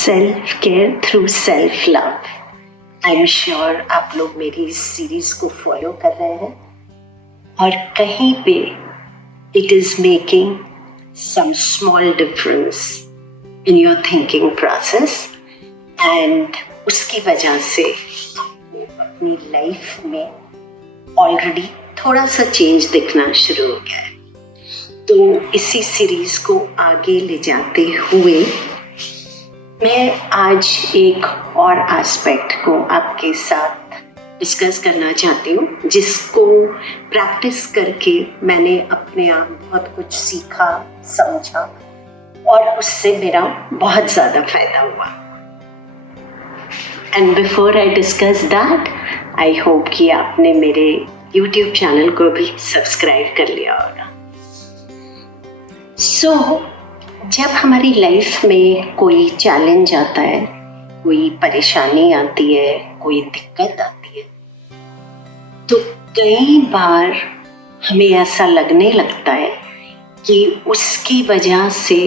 Self care through self love. I am sure आप लोग मेरी इस सीरीज को फॉलो कर रहे हैं और कहीं पे it is making some small difference in your thinking process and उसकी वजह से अपनी लाइफ में ऑलरेडी थोड़ा सा चेंज दिखना शुरू हो गया है। तो इसी सीरीज को आगे ले जाते हुए मैं आज एक और एस्पेक्ट को आपके साथ डिस्कस करना चाहती हूँ, जिसको प्रैक्टिस करके मैंने अपने आप बहुत कुछ सीखा, समझा और उससे मेरा बहुत ज़्यादा फायदा हुआ। And before I discuss that, I hope कि आपने मेरे YouTube चैनल को भी सब्सक्राइब कर लिया होगा। जब हमारी लाइफ में कोई चैलेंज आता है, कोई परेशानी आती है, कोई दिक्कत आती है, तो कई बार हमें ऐसा लगने लगता है कि उसकी वजह से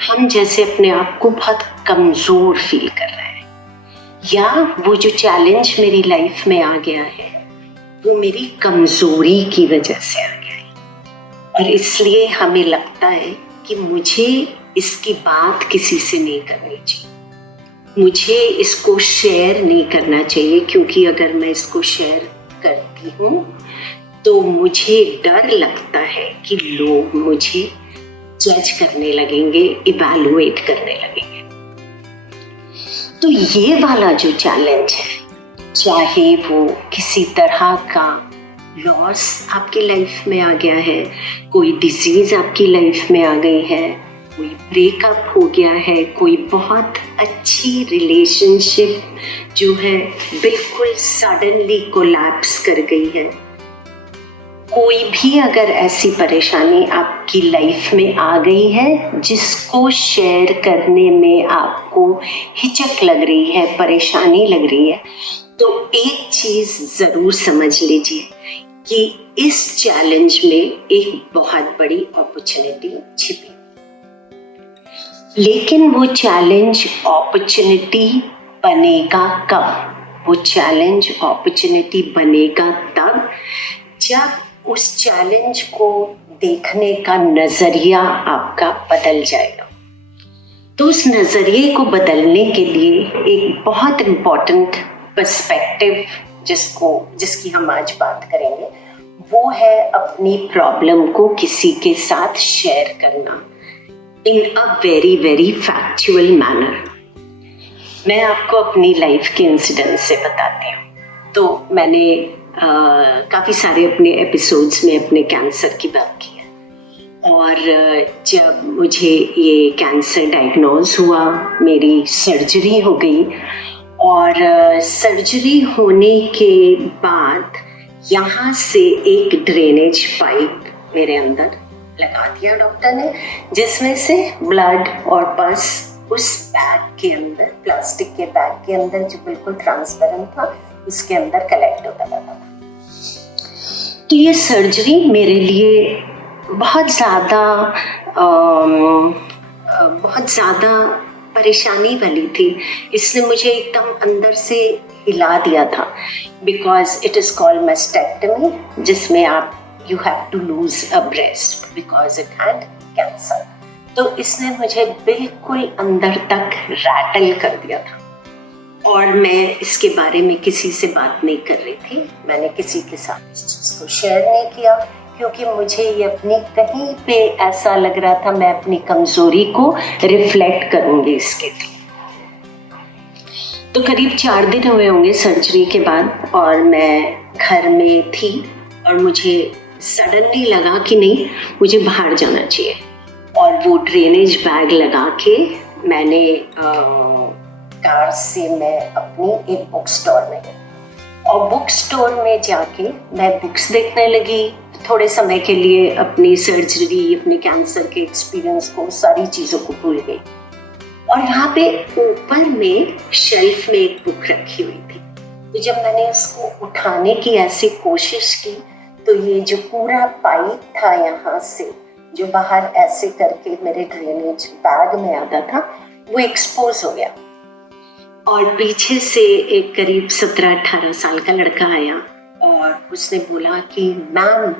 हम जैसे अपने आप को बहुत कमज़ोर फील कर रहे हैं, या वो जो चैलेंज मेरी लाइफ में आ गया है वो मेरी कमज़ोरी की वजह से आ गया है और इसलिए हमें लगता है कि मुझे इसकी बात किसी से नहीं करनी चाहिए, मुझे इसको शेयर नहीं करना चाहिए, क्योंकि अगर मैं इसको शेयर करती हूँ तो मुझे डर लगता है कि लोग मुझे जज करने लगेंगे, इवैल्यूएट करने लगेंगे। तो ये वाला जो चैलेंज है, चाहे वो किसी तरह का लॉस आपकी लाइफ में आ गया है, कोई डिजीज आपकी लाइफ में आ गई है, कोई ब्रेकअप हो गया है, कोई बहुत अच्छी रिलेशनशिप जो है बिल्कुल सडनली कोलैप्स कर गई है, कोई भी अगर ऐसी परेशानी आपकी लाइफ में आ गई है जिसको शेयर करने में आपको हिचक लग रही है, परेशानी लग रही है, तो एक चीज जरूर समझ लीजिए कि इस चैलेंज में एक बहुत बड़ी अपॉर्चुनिटी छिपी। लेकिन वो चैलेंज अपॉर्चुनिटी बनेगा कब? वो चैलेंज अपॉर्चुनिटी बनेगा तब जब उस चैलेंज को देखने का नजरिया आपका बदल जाएगा। तो उस नजरिए को बदलने के लिए एक बहुत इम्पोर्टेंट पर्सपेक्टिव जिसकी हम आज बात करेंगे, वो है अपनी प्रॉब्लम को किसी के साथ शेयर करना in a very very factual manner. मैं आपको अपनी लाइफ के इंसिडेंट से बताती हूँ। तो मैंने काफ़ी सारे अपने एपिसोड्स में अपने कैंसर की बात की है, और जब मुझे ये कैंसर डायग्नोज हुआ, मेरी सर्जरी हो गई, और सर्जरी होने के बाद यहाँ से एक ड्रेनेज पाइप मेरे अंदर लगा दिया डॉक्टर ने, जिसमें से ब्लड और पस उस बैग के अंदर, प्लास्टिक के बैग के अंदर जो बिल्कुल ट्रांसपेरेंट था, उसके अंदर कलेक्ट होता रहता था। तो ये सर्जरी मेरे लिए बहुत ज़्यादा परेशानी वाली थी। इसने मुझे एकदम अंदर से हिला दिया था, because it is called mastectomy, जिसमें आप you have to lose a breast because it had cancer. तो इसने मुझे बिल्कुल अंदर तक रैटल कर दिया था, और मैं इसके बारे में किसी से बात नहीं कर रही थी। मैंने किसी के साथ इस चीज़ को शेयर नहीं किया, क्योंकि मुझे ये अपनी कहीं पे ऐसा लग रहा था मैं अपनी कमजोरी को रिफ्लेक्ट करूंगी इसके लिए। तो करीब 4 दिन हुए होंगे सर्जरी के बाद, और मैं घर में थी, और मुझे सडनली लगा कि नहीं, मुझे बाहर जाना चाहिए, और वो ड्रेनेज बैग लगा के मैंने कार से मैं अपनी एक बुक स्टोर में गई, और बुक स्टोर में जाके मैं बुक्स देखने लगी। थोड़े समय के लिए अपनी सर्जरी, अपने कैंसर के एक्सपीरियंस को, सारी चीज़ों को भूल गई, और यहाँ पे ऊपर में शेल्फ में एक बुक रखी हुई थी। तो जब मैंने उसको उठाने की ऐसी कोशिश की, तो ये जो पूरा पाइप था यहाँ से, जो बाहर ऐसे करके मेरे ड्रेनेज बैग में आता था, वो एक्सपोज हो गया और पीछे से एक करीब 17-18 साल का लड़का आया और उसने बोला कि ma'am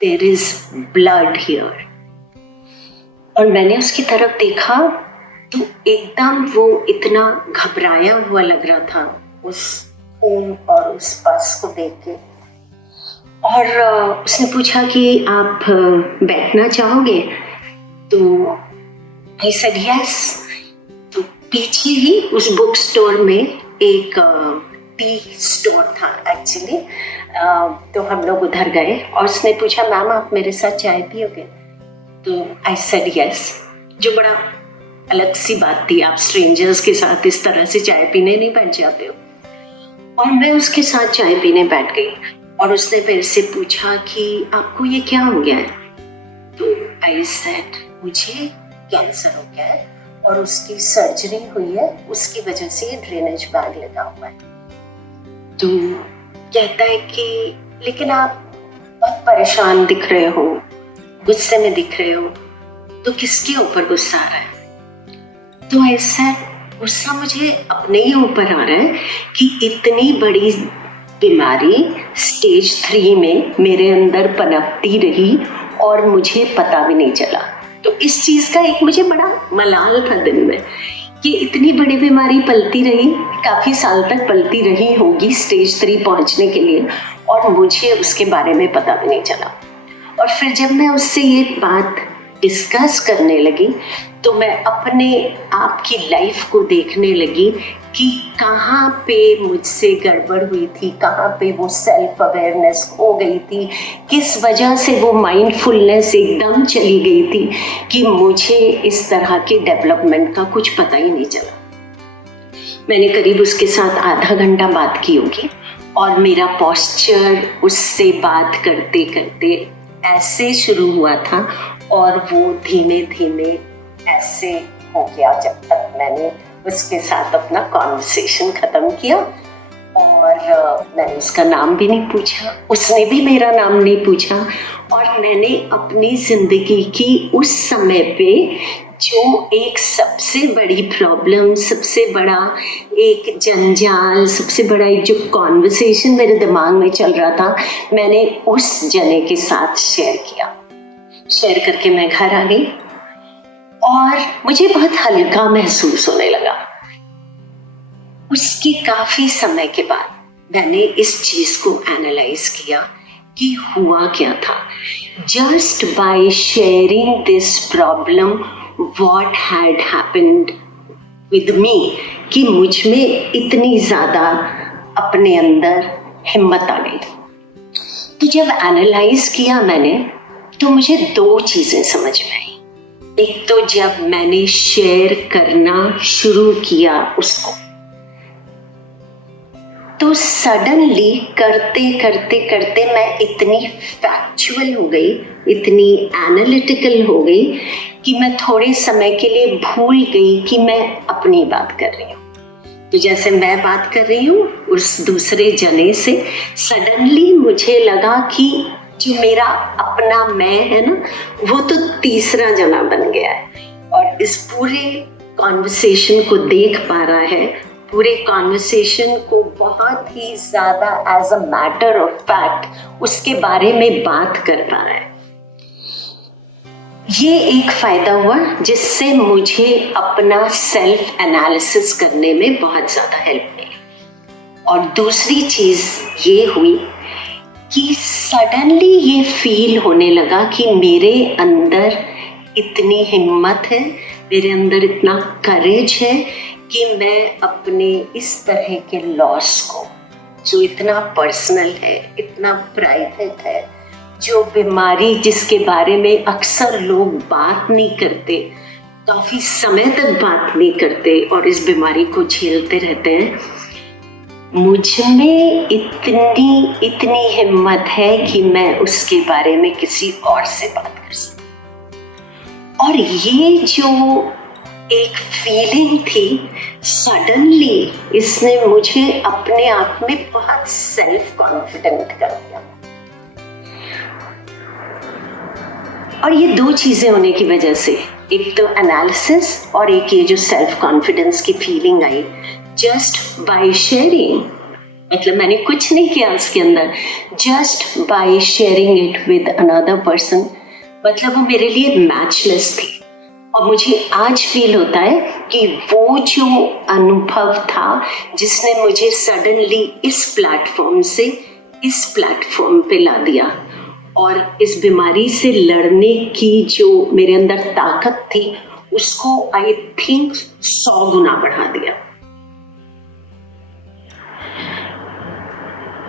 there is blood here. और मैंने उसकी तरफ देखा तो एकदम वो इतना घबराया हुआ लग रहा था उस खून और उस पस को देख के। और उसने पूछा कि आप बैठना चाहोगे? तो आई सेड यस। तो पीछे ही उस बुक स्टोर में एक टी स्टोर था एक्चुअली, तो हम लोग उधर गए और उसने पूछा मैम आप मेरे साथ चाय पियोगे? तो आई सेड यस, जो बड़ा अलग सी बात थी, आप स्ट्रेंजर्स के साथ इस तरह से चाय पीने नहीं बैठ जाते हो। और मैं उसके साथ चाय पीने बैठ गई और उसने मेरे से पूछा कि आपको ये क्या हो गया है? तो आई सेड मुझे कैंसर हो गया है और उसकी सर्जरी हुई है, उसकी वजह से ये ड्रेनेज बैग लगा हुआ है। तो कहता है कि लेकिन आप बहुत परेशान दिख रहे हो, गुस्से में दिख रहे हो, तो किसके ऊपर गुस्सा आ रहा है? तो ऐसा गुस्सा मुझे अपने ही ऊपर आ रहा है कि इतनी बड़ी बीमारी स्टेज 3 में मेरे अंदर पनपती रही और मुझे पता भी नहीं चला। तो इस चीज का एक मुझे बड़ा मलाल था दिल में कि इतनी बड़ी बीमारी पलती रही, काफी साल तक पलती रही होगी स्टेज 3 पहुंचने के लिए, और मुझे उसके बारे में पता भी नहीं चला। और फिर जब मैं उससे ये बात डिस्कस करने लगी तो मैं अपने आप की लाइफ को देखने लगी कि कहाँ पे मुझसे गड़बड़ हुई थी, कहाँ पे वो सेल्फ अवेयरनेस खो गई थी, किस वजह से वो माइंडफुलनेस एकदम चली गई थी कि मुझे इस तरह के डेवलपमेंट का कुछ पता ही नहीं चला। मैंने करीब उसके साथ आधा घंटा बात की होगी और मेरा पोस्चर उससे बात करते करते ऐसे शुरू हुआ था और वो धीमे धीमे ऐसे हो गया जब तक मैंने उसके साथ अपना कॉन्वर्सेशन खत्म किया। और मैंने उसका नाम भी नहीं पूछा, उसने भी मेरा नाम नहीं पूछा, और मैंने अपनी जिंदगी की उस समय पे जो एक सबसे बड़ी प्रॉब्लम, सबसे बड़ा एक जंजाल, सबसे बड़ा एक जो कॉन्वर्सेशन मेरे दिमाग में चल रहा था, मैंने उस जने के साथ शेयर किया। शेयर करके मैं घर आ गई और मुझे बहुत हल्का महसूस होने लगा। उसके काफी समय के बाद मैंने इस चीज को एनालाइज किया कि हुआ क्या था। Just by sharing this problem what had happened with me, कि मुझ में इतनी ज्यादा अपने अंदर हिम्मत आ गई। तो जब एनालाइज किया मैंने तो मुझे 2 चीजें समझ में आई। एक तो जब मैंने शेयर करना शुरू किया उसको, तो सडनली करते करते करते मैं इतनी फैक्चुअल हो गई, इतनी एनालिटिकल हो गई कि मैं थोड़े समय के लिए भूल गई कि मैं अपनी बात कर रही हूँ। तो जैसे मैं बात कर रही हूँ उस दूसरे जने से, सडनली मुझे लगा कि जो मेरा अपना मैं है ना, वो तो तीसरा जना बन गया है और इस पूरे कॉन्वर्सेशन को देख पा रहा है, पूरे कॉन्वर्सेशन को बहुत ही ज्यादा as a matter of fact उसके बारे में बात कर पा रहा है। ये एक फायदा हुआ जिससे मुझे अपना सेल्फ एनालिसिस करने में बहुत ज्यादा हेल्प मिली। और दूसरी चीज ये हुई कि सडनली ये फील होने लगा कि मेरे अंदर इतनी हिम्मत है, मेरे अंदर इतना करेज है कि मैं अपने इस तरह के लॉस को, जो इतना पर्सनल है, इतना प्राइवेट है, जो बीमारी जिसके बारे में अक्सर लोग बात नहीं करते, काफी समय तक बात नहीं करते और इस बीमारी को झेलते रहते हैं, मुझ में इतनी हिम्मत है कि मैं उसके बारे में किसी और से बात कर सकूं। और ये जो एक फीलिंग थी, सडनली इसने मुझे अपने आप में बहुत सेल्फ कॉन्फिडेंट कर दिया। और ये 2 चीजें होने की वजह से एक तो एनालिसिस और एक ये जो सेल्फ कॉन्फिडेंस की feeling I just by sharing, मतलब मैंने कुछ नहीं किया उसके अंदर, just by sharing it with another person, मतलब वो मेरे लिए मैचलेस थी। और मुझे आज फील होता है कि वो जो अनुभव था जिसने मुझे सडनली इस प्लेटफॉर्म से इस प्लेटफॉर्म पे ला दिया और इस बीमारी से लड़ने की जो मेरे अंदर ताकत थी उसको आई थिंक 100 गुना बढ़ा दिया।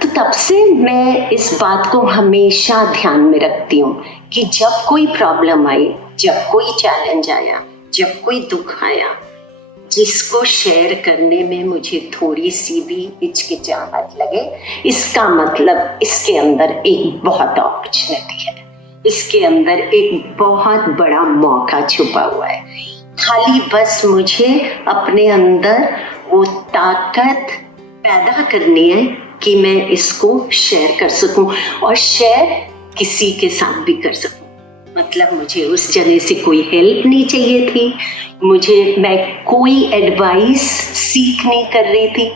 तो तब से मैं इस बात को हमेशा ध्यान में रखती हूँ कि जब कोई प्रॉब्लम आई, जब कोई चैलेंज आया, जब कोई दुख आया, जिसको शेयर करने में मुझे थोड़ी सी भी हिचकिचाहट लगे, इसका मतलब इसके अंदर एक बहुत अपॉर्चुनिटी है, इसके अंदर एक बहुत बड़ा मौका छुपा हुआ है। खाली बस मुझे अपने अंदर वो ताकत पैदा करनी है कि मैं इसको शेयर कर सकूं और शेयर किसी के साथ भी कर सकूं। मतलब मुझे उस जने से कोई हेल्प नहीं चाहिए थी, मैं कोई एडवाइस सीख नहीं कर रही थी,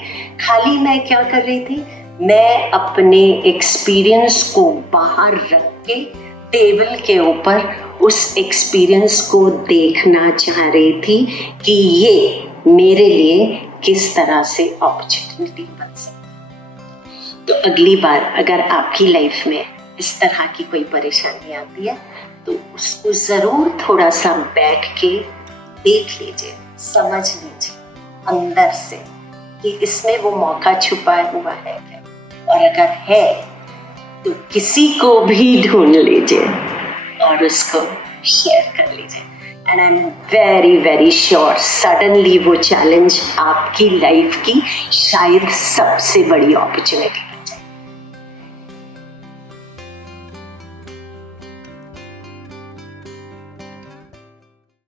खाली मैं क्या कर रही थी, मैं अपने एक्सपीरियंस को बाहर रख के टेबल के ऊपर उस एक्सपीरियंस को देखना चाह रही थी कि ये मेरे लिए किस तरह से अपॉर्चुनिटी बन सकती। तो अगली बार अगर आपकी लाइफ में इस तरह की कोई परेशानी आती है तो उसको जरूर थोड़ा सा बैठ के देख लीजिए, समझ लीजिए अंदर से कि इसमें वो मौका छुपा हुआ है क्या, और अगर है तो किसी को भी ढूंढ लीजिए और उसको शेयर कर लीजिए। And I am very very sure suddenly वो चैलेंज आपकी लाइफ की शायद सबसे बड़ी अपॉर्चुनिटी